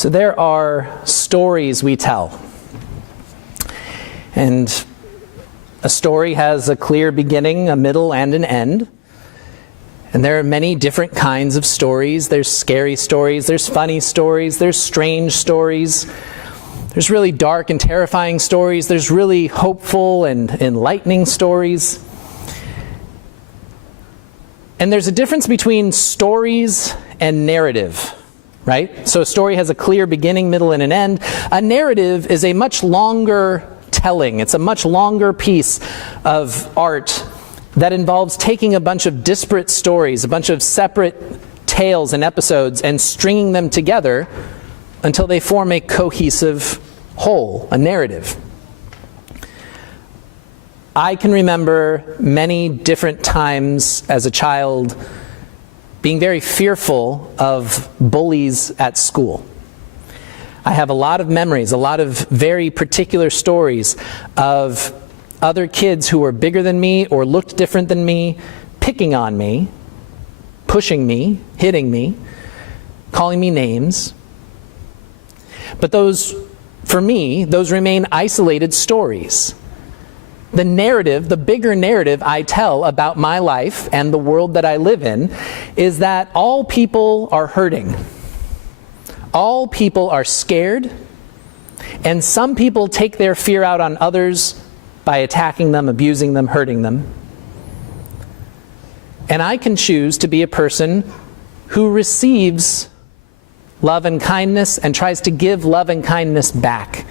So there are stories we tell. And a story has a clear beginning, a middle, and an end. And there are many different kinds of stories. There's scary stories, there's funny stories, there's strange stories. There's really dark and terrifying stories. There's really hopeful and enlightening stories. And there's a difference between stories and narrative, right? So a story has a clear beginning, middle, and an end. A narrative is a much longer telling. It's a much longer piece of art that involves taking a bunch of disparate stories, a bunch of separate tales and episodes, and stringing them together until they form a cohesive whole, a narrative. I can remember many different times as a child being very fearful of bullies at school. I have a lot of memories, a lot of very particular stories of other kids who were bigger than me or looked different than me, picking on me, pushing me, hitting me, calling me names. But those, for me, those remain isolated stories. The narrative, the bigger narrative I tell about my life and the world that I live in is that all people are hurting. All people are scared, and some people take their fear out on others by attacking them, abusing them, hurting them. And I can choose to be a person who receives love and kindness and tries to give love and kindness back.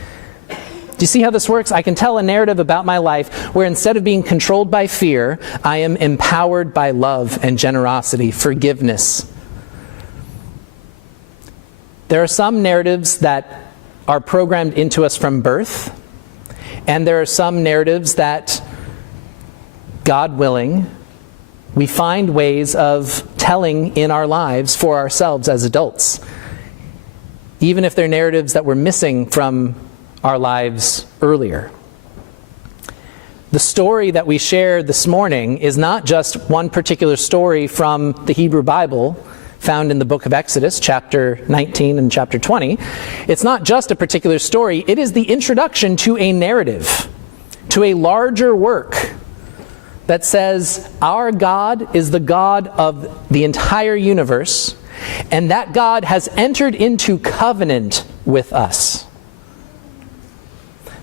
Do you see how this works? I can tell a narrative about my life where instead of being controlled by fear, I am empowered by love and generosity, forgiveness. There are some narratives that are programmed into us from birth, and there are some narratives that, God willing, we find ways of telling in our lives for ourselves as adults, even if they're narratives that we're missing from our lives earlier. The story that we shared this morning is not just one particular story from the Hebrew Bible found in the book of Exodus, chapter 19 and chapter 20. It's not just a particular story. It is the introduction to a narrative, to a larger work that says our God is the God of the entire universe, and that God has entered into covenant with us.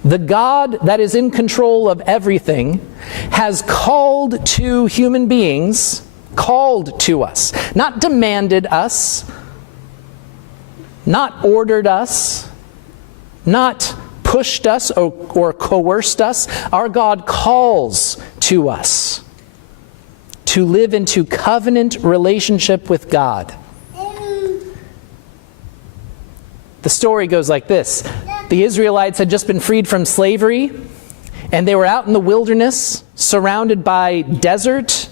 The God that is in control of everything has called to human beings, called to us, not demanded us, not ordered us, not pushed us or coerced us. Our God calls to us to live into covenant relationship with God. The story goes like this. The Israelites had just been freed from slavery, and they were out in the wilderness, surrounded by desert,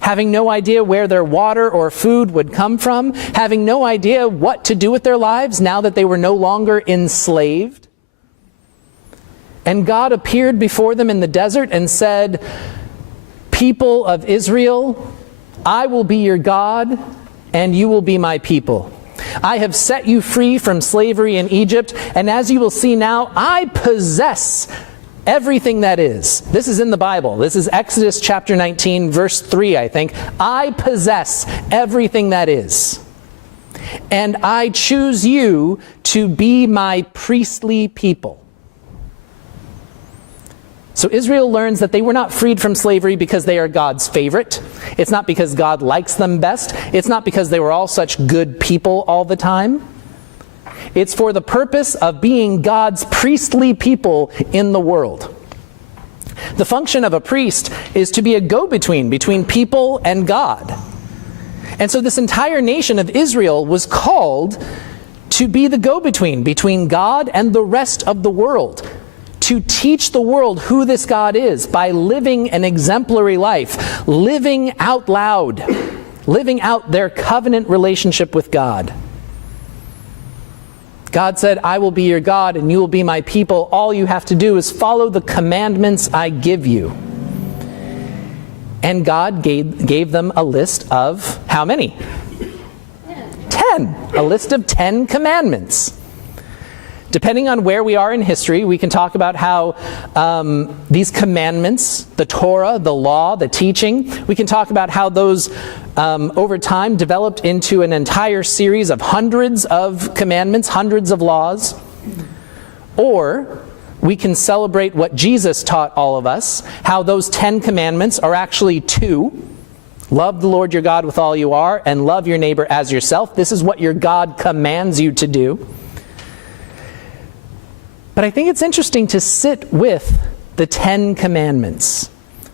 having no idea where their water or food would come from, having no idea what to do with their lives now that they were no longer enslaved. And God appeared before them in the desert and said, "People of Israel, I will be your God, and you will be my people. I have set you free from slavery in Egypt, and as you will see now, I possess everything that is." This is in the Bible. This is Exodus chapter 19, verse 3, I think. I possess everything that is. And I choose you to be my priestly people. So Israel learns that they were not freed from slavery because they are God's favorite. It's not because God likes them best. It's not because they were all such good people all the time. It's for the purpose of being God's priestly people in the world. The function of a priest is to be a go-between between people and God. And so this entire nation of Israel was called to be the go-between between God and the rest of the world, to teach the world who this God is by living an exemplary life, living out loud, living out their covenant relationship with God. God said, "I will be your God and you will be my people. All you have to do is follow the commandments I give you." And God gave them a list of how many? 10. A list of 10 commandments. Depending on where we are in history, we can talk about how these commandments, the Torah, the law, the teaching, we can talk about how those over time developed into an entire series of hundreds of commandments, hundreds of laws. Or we can celebrate what Jesus taught all of us, how those 10 commandments are actually 2. Love the Lord your God with all you are, and love your neighbor as yourself. This is what your God commands you to do. But I think it's interesting to sit with the 10 commandments.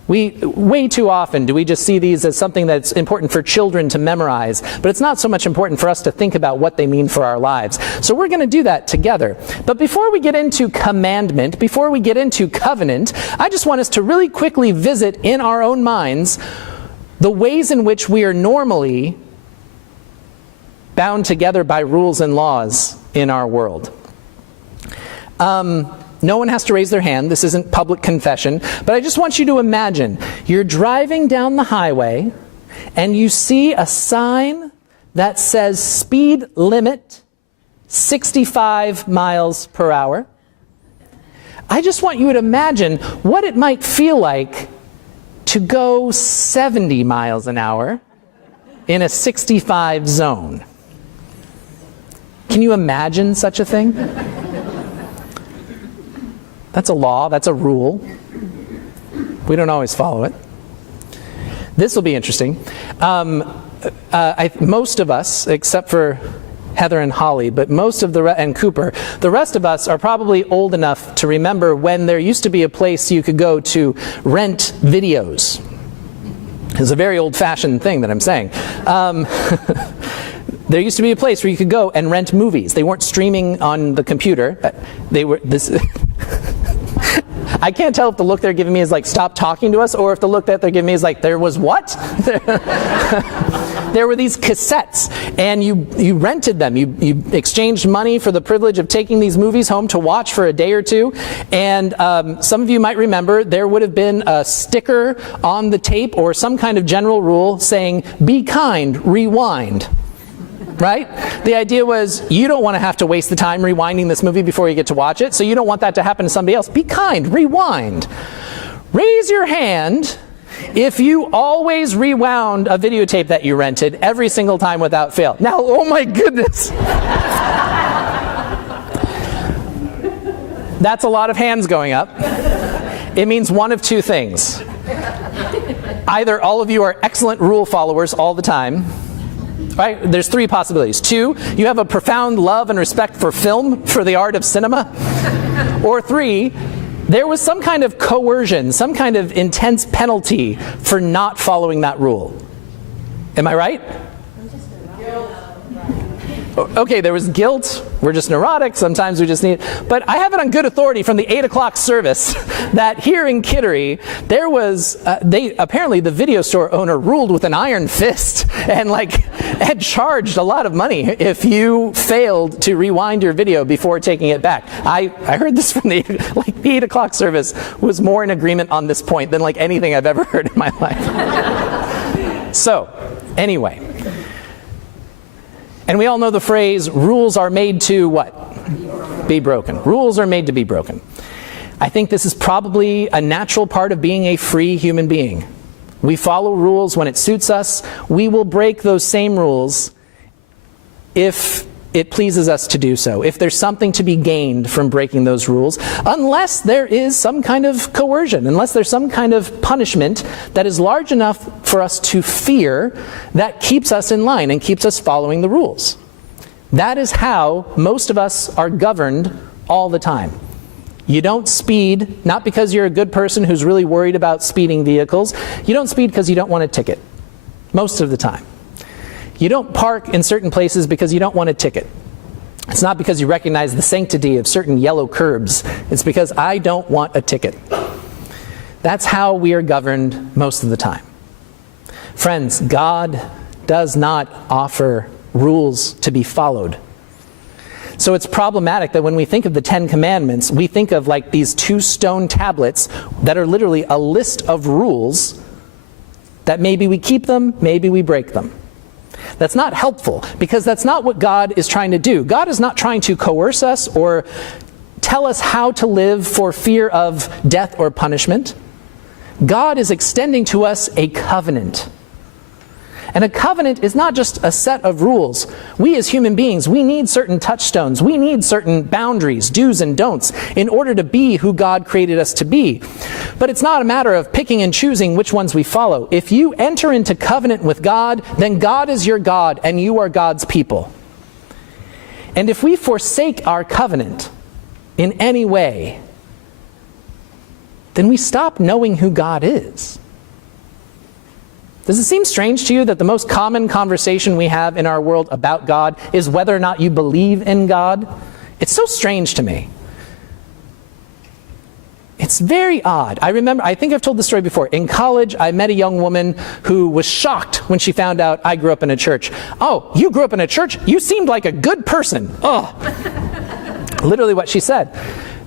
Way too often do we just see these as something that's important for children to memorize, but it's not so much important for us to think about what they mean for our lives. So we're going to do that together. But before we get into commandment, before we get into covenant, I just want us to really quickly visit in our own minds the ways in which we are normally bound together by rules and laws in our world. No one has to raise their hand. This isn't public confession. But I just want you to imagine you're driving down the highway and you see a sign that says speed limit 65 miles per hour. I just want you to imagine what it might feel like to go 70 miles an hour in a 65 zone. Can you imagine such a thing? That's a law, that's a rule. We don't always follow it. This will be interesting. Most of us, except for Heather and Holly, but most of and Cooper, the rest of us are probably old enough to remember when there used to be a place you could go to rent videos. It's a very old-fashioned thing that I'm saying. There used to be a place where you could go and rent movies. They weren't streaming on the computer. They were this. I can't tell if the look they're giving me is like, stop talking to us, or if the look that they're giving me is like, there was what? There were these cassettes, and you rented them. You exchanged money for the privilege of taking these movies home to watch for a day or two. And some of you might remember there would have been a sticker on the tape or some kind of general rule saying, be kind, rewind. Right? The idea was you don't want to have to waste the time rewinding this movie before you get to watch it, so you don't want that to happen to somebody else. Be kind, rewind. Raise your hand if you always rewound a videotape that you rented every single time without fail. Now, oh my goodness. That's a lot of hands going up. It means one of two things. Either all of you are excellent rule followers all the time. Right? There's 3 possibilities. 2, you have a profound love and respect for film, for the art of cinema. Or 3, there was some kind of coercion, some kind of intense penalty for not following that rule. Am I right? Okay, there was guilt. We're just neurotic. Sometimes we just need... But I have it on good authority from the 8 o'clock service that here in Kittery, there was... apparently the video store owner ruled with an iron fist and had charged a lot of money if you failed to rewind your video before taking it back. I heard this from the 8 o'clock service was more in agreement on this point than anything I've ever heard in my life. So, anyway... And we all know the phrase, rules are made to what? Be broken. Rules are made to be broken. I think this is probably a natural part of being a free human being. We follow rules when it suits us. We will break those same rules if it pleases us to do so, if there's something to be gained from breaking those rules, unless there is some kind of coercion, unless there's some kind of punishment that is large enough for us to fear that keeps us in line and keeps us following the rules. That is how most of us are governed all the time. You don't speed, not because you're a good person who's really worried about speeding vehicles. You don't speed because you don't want a ticket, most of the time. You don't park in certain places because you don't want a ticket. It's not because you recognize the sanctity of certain yellow curbs. It's because I don't want a ticket. That's how we are governed most of the time. Friends, God does not offer rules to be followed. So it's problematic that when we think of the 10 Commandments, we think of these 2 stone tablets that are literally a list of rules that maybe we keep them, maybe we break them. That's not helpful, because that's not what God is trying to do. God is not trying to coerce us or tell us how to live for fear of death or punishment. God is extending to us a covenant. And a covenant is not just a set of rules. We as human beings, we need certain touchstones. We need certain boundaries, do's and don'ts, in order to be who God created us to be. But it's not a matter of picking and choosing which ones we follow. If you enter into covenant with God, then God is your God and you are God's people. And if we forsake our covenant in any way, then we stop knowing who God is. Does it seem strange to you that the most common conversation we have in our world about God is whether or not you believe in God? It's so strange to me. It's very odd. I think I've told this story before. In college, I met a young woman who was shocked when she found out I grew up in a church. Oh, you grew up in a church? You seemed like a good person. Oh, literally what she said.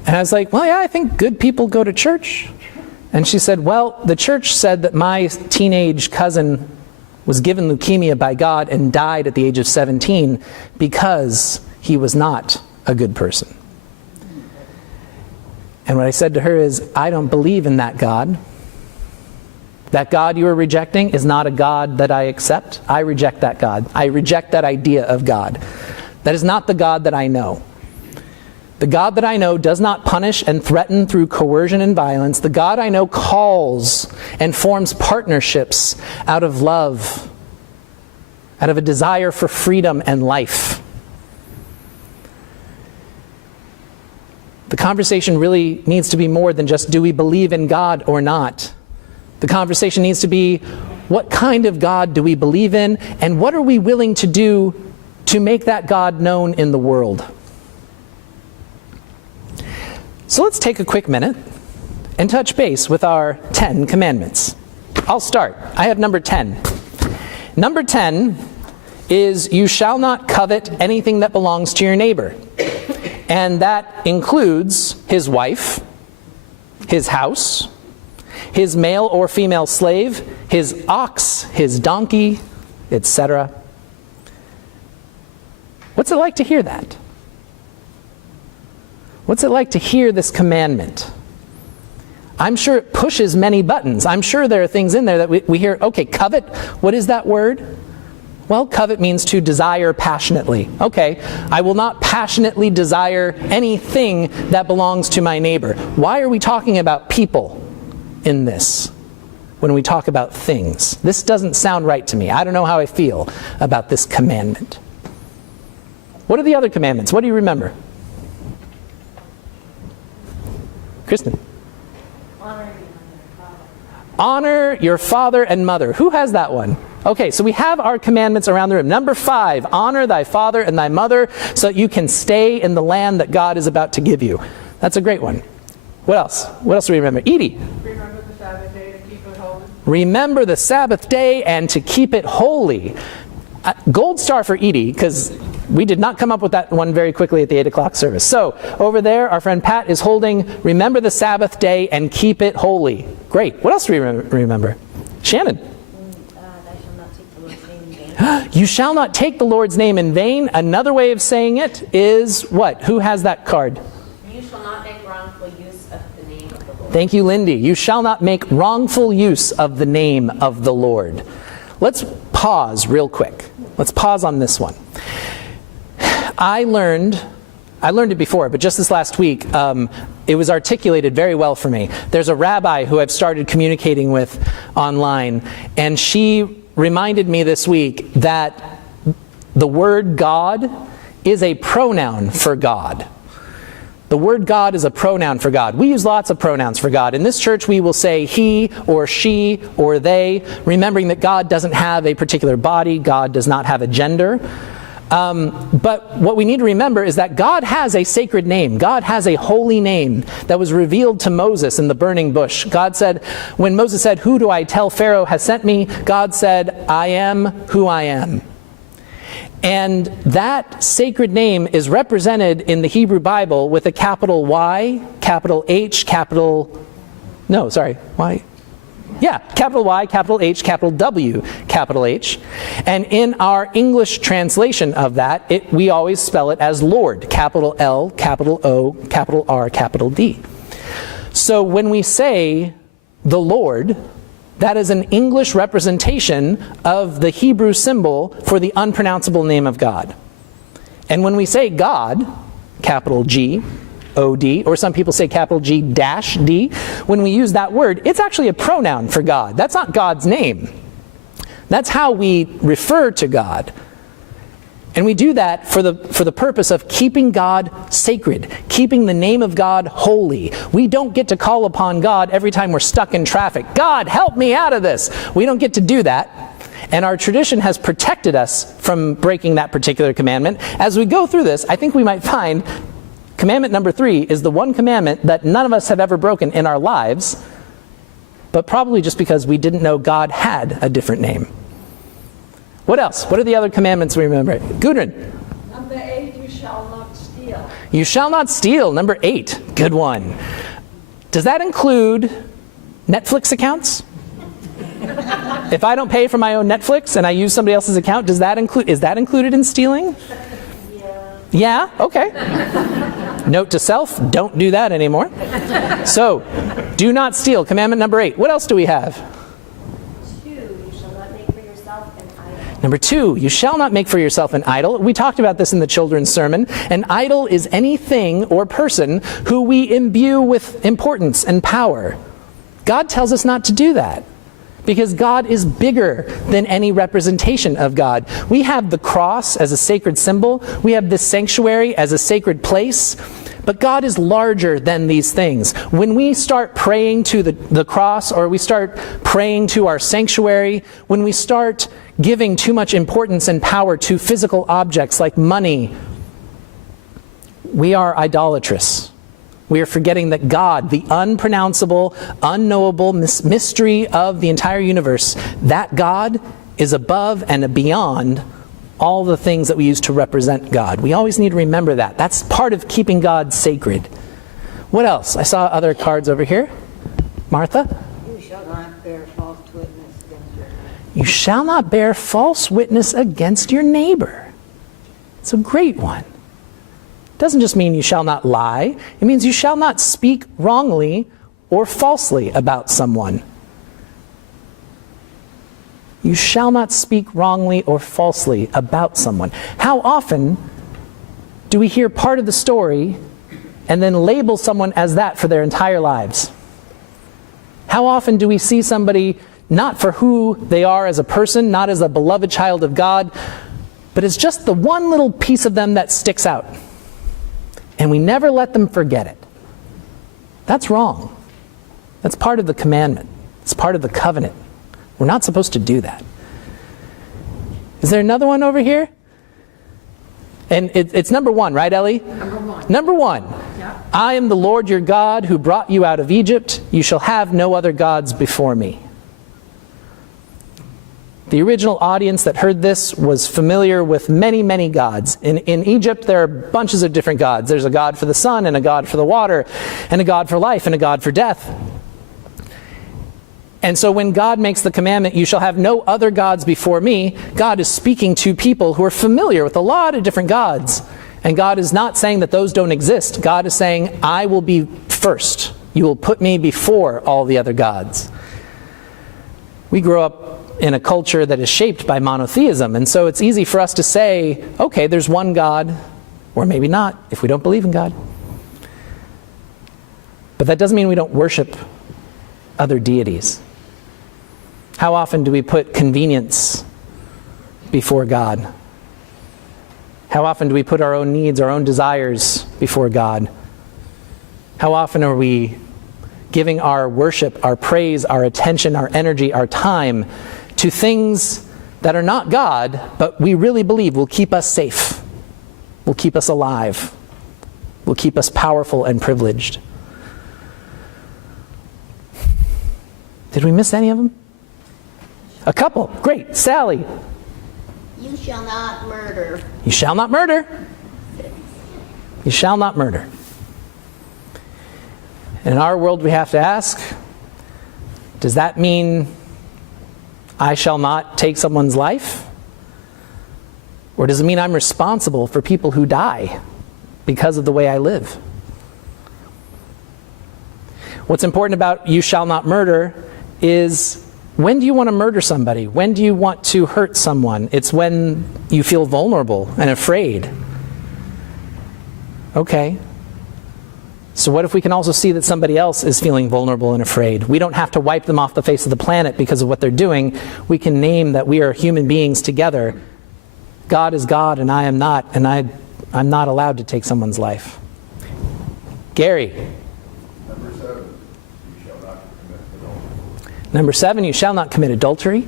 And I was like, well, yeah, I think good people go to church. And she said, well, the church said that my teenage cousin was given leukemia by God and died at the age of 17 because he was not a good person. And what I said to her is, I don't believe in that God. That God you are rejecting is not a God that I accept. I reject that God. I reject that idea of God. That is not the God that I know. The God that I know does not punish and threaten through coercion and violence. The God I know calls and forms partnerships out of love, out of a desire for freedom and life. The conversation really needs to be more than just, do we believe in God or not? The conversation needs to be, what kind of God do we believe in, and what are we willing to do to make that God known in the world? So let's take a quick minute and touch base with our 10 commandments. I'll start. I have number 10. Number 10 is, you shall not covet anything that belongs to your neighbor. And that includes his wife, his house, his male or female slave, his ox, his donkey, etc. What's it like to hear that? What's it like to hear this commandment? I'm sure it pushes many buttons. I'm sure there are things in there that we hear, okay, covet, what is that word? Well, covet means to desire passionately. Okay, I will not passionately desire anything that belongs to my neighbor. Why are we talking about people in this when we talk about things? This doesn't sound right to me. I don't know how I feel about this commandment. What are the other commandments? What do you remember? Kristen. Honor your father and mother. Who has that one? Okay, so we have our commandments around the room. Number 5, honor thy father and thy mother so that you can stay in the land that God is about to give you. That's a great one. What else? What else do we remember? Edie. Remember the Sabbath day to keep it holy. Remember the Sabbath day and to keep it holy. Gold star for Edie, because we did not come up with that one very quickly at the 8 o'clock service. So over there, our friend Pat is holding, remember the Sabbath day and keep it holy. Great. What else do we remember? Shannon. You shall not take the Lord's name in vain. Another way of saying it is what? Who has that card? You shall not make wrongful use of the name of the Lord. Thank you, Lindy. You shall not make wrongful use of the name of the Lord. Let's pause real quick. Let's pause on this one. I learned it before, but just this last week, it was articulated very well for me. There's a rabbi who I've started communicating with online, and she reminded me this week that the word God is a pronoun for God. The word God is a pronoun for God. We use lots of pronouns for God. In this church, we will say he or she or they, remembering that God doesn't have a particular body. God does not have a gender. But what we need to remember is that God has a sacred name. God has a holy name that was revealed to Moses in the burning bush. God said, when Moses said, "Who do I tell Pharaoh has sent me?" God said, "I am who I am." And that sacred name is represented in the Hebrew Bible with a capital Y, capital H, Y. Yeah, capital Y, capital H, capital W, capital H. And in our English translation of that, we always spell it as Lord, capital L, capital O, capital R, capital D. So when we say the Lord, that is an English representation of the Hebrew symbol for the unpronounceable name of God. And when we say God, capital G, O-D, or some people say capital G dash D, when we use that word, it's actually a pronoun for God. That's not God's name. That's how we refer to God. And we do that for the purpose of keeping God sacred, keeping the name of God holy. We don't get to call upon God every time we're stuck in traffic. God, help me out of this. We don't get to do that. And our tradition has protected us from breaking that particular commandment. As we go through this, I think we might find commandment number 3 is the one commandment that none of us have ever broken in our lives, but probably just because we didn't know God had a different name. What else? What are the other commandments we remember? Gudrun. Number 8, you shall not steal. You shall not steal. Number 8. Good one. Does that include Netflix accounts? If I don't pay for my own Netflix and I use somebody else's account, is that included in stealing? Yeah? Okay. Note to self, don't do that anymore. So, do not steal. Commandment number 8. What else do we have? 2, you shall not make for yourself an idol. Number 2, you shall not make for yourself an idol. We talked about this in the children's sermon. An idol is anything or person who we imbue with importance and power. God tells us not to do that, because God is bigger than any representation of God. We have the cross as a sacred symbol. We have this sanctuary as a sacred place. But God is larger than these things. When we start praying to the cross, or we start praying to our sanctuary, when we start giving too much importance and power to physical objects like money, we are idolatrous. We are forgetting that God, the unpronounceable, unknowable mystery of the entire universe, that God is above and beyond all the things that we use to represent God. We always need to remember that. That's part of keeping God sacred. What else? I saw other cards over here. Martha? You shall not bear false witness against your neighbor. You shall not bear false witness against your neighbor. It's a great one. It doesn't just mean you shall not lie. It means you shall not speak wrongly or falsely about someone. You shall not speak wrongly or falsely about someone. How often do we hear part of the story and then label someone as that for their entire lives? How often do we see somebody not for who they are as a person, not as a beloved child of God, but as just the one little piece of them that sticks out? And we never let them forget it. That's wrong. That's part of the commandment. It's part of the covenant. We're not supposed to do that. Is there another one over here? And it's number 1, right, Ellie? Number 1. Number 1. Yeah. I am the Lord your God who brought you out of Egypt. You shall have no other gods before me. The original audience that heard this was familiar with many, many gods. In Egypt, there are bunches of different gods. There's a god for the sun, and a god for the water, and a god for life, and a god for death. And so when God makes the commandment, you shall have no other gods before me, God is speaking to people who are familiar with a lot of different gods. And God is not saying that those don't exist. God is saying, I will be first. You will put me before all the other gods. We grew up in a culture that is shaped by monotheism, and so it's easy for us to say, okay, there's one God, or maybe not, if we don't believe in God. But that doesn't mean we don't worship other deities. How often do we put convenience before God? How often do we put our own needs, our own desires before God? How often are we giving our worship, our praise, our attention, our energy, our time to things that are not God, but we really believe will keep us safe, will keep us alive, will keep us powerful and privileged? Did we miss any of them? A couple. Great. Sally. You shall not murder. You shall not murder. You shall not murder. In our world, we have to ask, Does that mean I shall not take someone's life? Or does it mean I'm responsible for people who die because of the way I live? What's important about you shall not murder is, when do you want to murder somebody? When do you want to hurt someone? It's when you feel vulnerable and afraid. Okay. So what if we can also see that somebody else is feeling vulnerable and afraid? We don't have to wipe them off the face of the planet because of what they're doing. We can name that we are human beings together. God is God and I am not, and I'm not allowed to take someone's life. Gary. Number 7, you shall not commit adultery.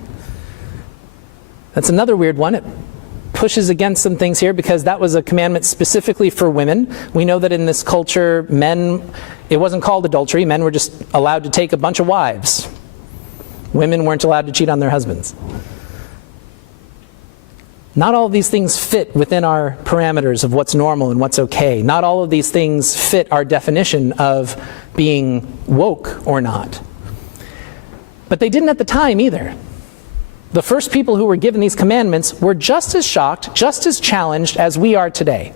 That's another weird one. It pushes against some things here because that was a commandment specifically for women. We know that in this culture, it wasn't called adultery. Men were just allowed to take a bunch of wives. Women weren't allowed to cheat on their husbands. Not all of these things fit within our parameters of what's normal and what's okay. Not all of these things fit our definition of being woke or not. But they didn't at the time either. The first people who were given these commandments were just as shocked, just as challenged as we are today.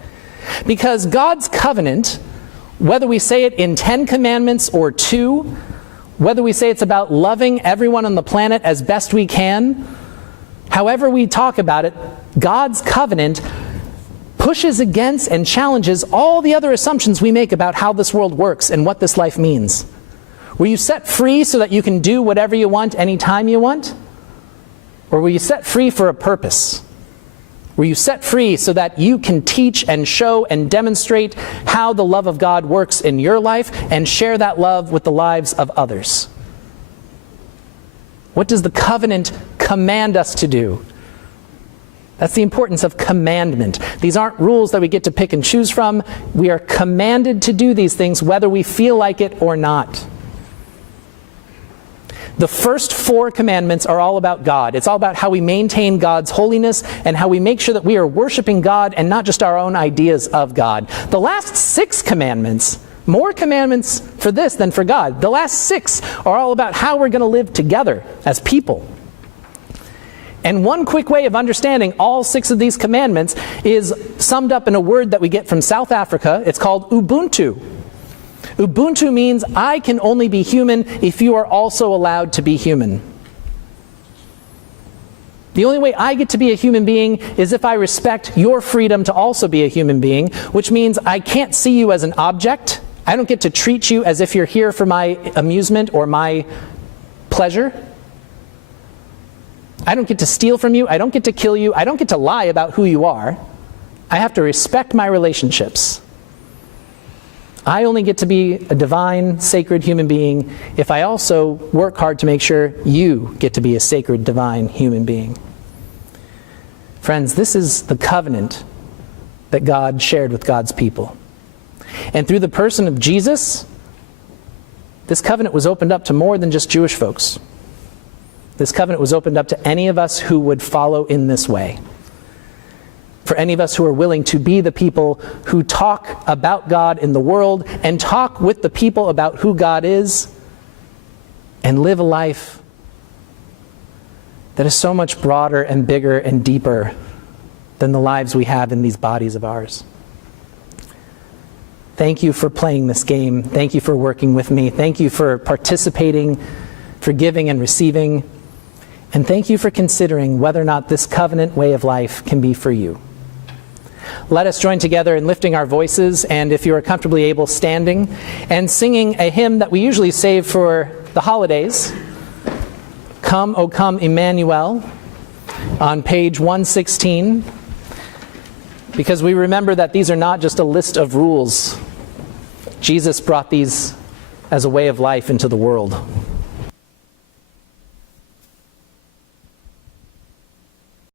Because God's covenant, whether we say it in 10 commandments or 2, whether we say it's about loving everyone on the planet as best we can, however we talk about it, God's covenant pushes against and challenges all the other assumptions we make about how this world works and what this life means. Were you set free so that you can do whatever you want anytime you want? Or were you set free for a purpose? Were you set free so that you can teach and show and demonstrate how the love of God works in your life and share that love with the lives of others? What does the covenant command us to do? That's the importance of commandment. These aren't rules that we get to pick and choose from. We are commanded to do these things whether we feel like it or not. The first 4 commandments are all about God. It's all about how we maintain God's holiness and how we make sure that we are worshiping God and not just our own ideas of God. The last 6 commandments, more commandments for this than for God. The last 6 are all about how we're going to live together as people. And one quick way of understanding all 6 of these commandments is summed up in a word that we get from South Africa. It's called Ubuntu. Ubuntu means I can only be human if you are also allowed to be human. The only way I get to be a human being is if I respect your freedom to also be a human being, which means I can't see you as an object. I don't get to treat you as if you're here for my amusement or my pleasure. I don't get to steal from you. I don't get to kill you. I don't get to lie about who you are. I have to respect my relationships. I only get to be a divine, sacred human being if I also work hard to make sure you get to be a sacred, divine human being. Friends, this is the covenant that God shared with God's people. And through the person of Jesus, this covenant was opened up to more than just Jewish folks. This covenant was opened up to any of us who would follow in this way. For any of us who are willing to be the people who talk about God in the world and talk with the people about who God is and live a life that is so much broader and bigger and deeper than the lives we have in these bodies of ours. Thank you for playing this game. Thank you for working with me. Thank you for participating, for giving and receiving. And thank you for considering whether or not this covenant way of life can be for you. Let us join together in lifting our voices, and if you are comfortably able, standing, and singing a hymn that we usually save for the holidays, Come, O Come, Emmanuel, on page 116, because we remember that these are not just a list of rules. Jesus brought these as a way of life into the world.